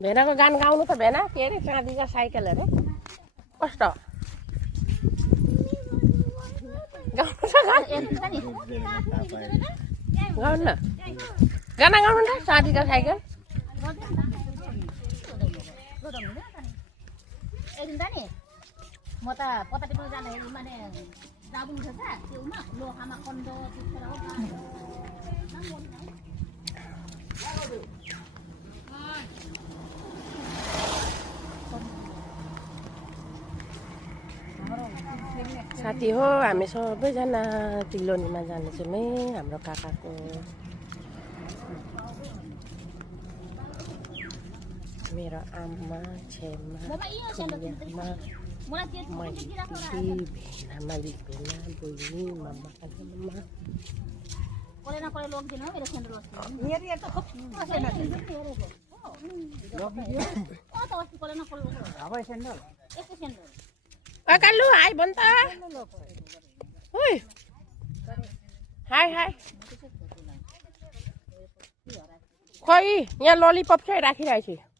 भेनाको गान गाउनु त भेना के अरे चाँदीका साइकल अरे कस्तो गाउनु छ गाउनु न गाना गाउनु न चाँदीका साइकल म त पता टिप्न जाँदाखेरि माने जाबुङ छ त्योमा लोहामा कन्द साथी हो हामी सबैजना तिलोनीमा जानेछौँ है हाम्रो काकाको मेरो आमा छेमा भेना मालिक भेना बहिनी मामा काकीमा कालु हाई भन् त हाई हाई खोइ यहाँ ललिपप चाहिँ राखिरहेको छु